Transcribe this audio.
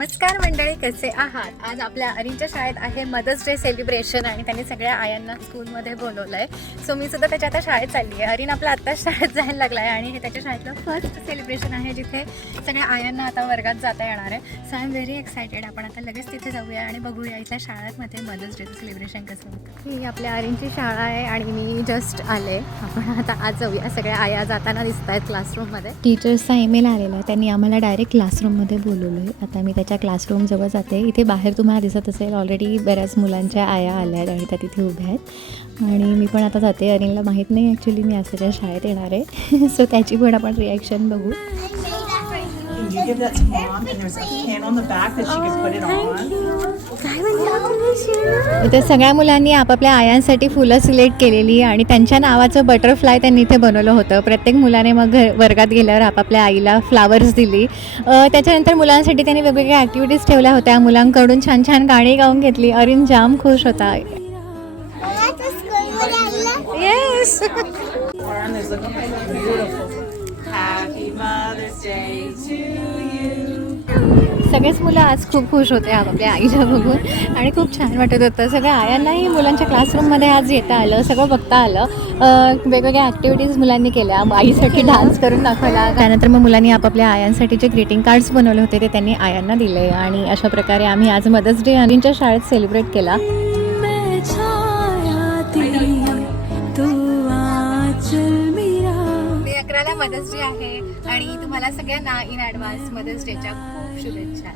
नमस्कार मंडळी कसे आहात? आज आपल्या अरिंच्या शाळेत आहे मदर्स डे सेलिब्रेशन आणि त्यांनी सगळ्या आयांना स्कूलमध्ये बोलवलं आहे सो मी सुद्धा त्याच्या आता शाळेत चालली आहे अरिन आपला आत्ताच शाळेत जायला लागला आहे आणि हे त्याच्या शाळेतलं फर्स्ट सेलिब्रेशन आहे जिथे सगळ्या आयांना आता वर्गात जाता येणार आहे. So I am very excited आपण आता लगेच तिथे जाऊया आणि बघूया इथल्या शाळेमध्ये मदर्स डेचं सेलिब्रेशन कसं होतं. ही आपल्या अरिनची शाळा आहे आणि मी जस्ट आले. आपण आता आज जाऊया. सगळ्या आया जाताना दिसत आहेत क्लासरूममध्ये टीचर्सचा ईमेल आलेला आहे. त्यांनी आम्हाला डायरेक्ट क्लासरूममध्ये बोलवलं आहे आता मी त्याच्या क्लासरूमजवळ जाते. इथे बाहेर तुम्हाला दिसत असेल ऑलरेडी बऱ्याच मुलांच्या आया आल्या आहेत आणि त्या तिथे उभ्या आहेत. आणि मी पण आता जाते. अरिनला माहीत नाही ॲक्च्युली मी आज त्याच्या शाळेत येणार आहे. सो त्याची पण आपण रिॲक्शन बघू. You give that to mom? And there's a can on the back that she can put it on. इथे सगळ्या मुलांनी आपापल्या आयांसाठी फुलं सिलेक्ट केलेली आणि त्यांच्या नावाचं बटरफ्लाय त्यांनी इथे बनवलं होतं. प्रत्येक मुलाने मग घर वर्गात गेल्यावर आपापल्या आईला फ्लावर्स दिली. अ, त्याच्यानंतर मुलांसाठी त्यांनी वेगवेगळ्या ॲक्टिव्हिटीज ठेवल्या होत्या. मुलांकडून छान छान गाणी गाऊन घेतली. अरिन जाम खुश होता. Yes. Happy Mother's Day to you. सगळेच मुलं आज खूप खुश होते आपापल्या आईला बघून. आणि खूप छान वाटत होतं. सगळ्या आयांनाही मुलांच्या क्लासरूममध्ये आज येता आलं सगळं बघता आलं. वेगवेगळ्या ॲक्टिव्हिटीज मुलांनी केल्या. आईसाठी डान्स करून दाखवला. त्यानंतर मग मुलांनी आपापल्या आयांसाठी जे ग्रीटिंग कार्ड्स बनवले होते ते त्यांनी आयांना दिले. आणि अशा प्रकारे आम्ही आज मदर्स डे अनिंच्या शाळेत सेलिब्रेट केला. मी मदर्स डे आहे आणि तुम्हाला सगळ्यांना इन ॲडव्हान्स मदर्स डेच्या खूप शुभेच्छा.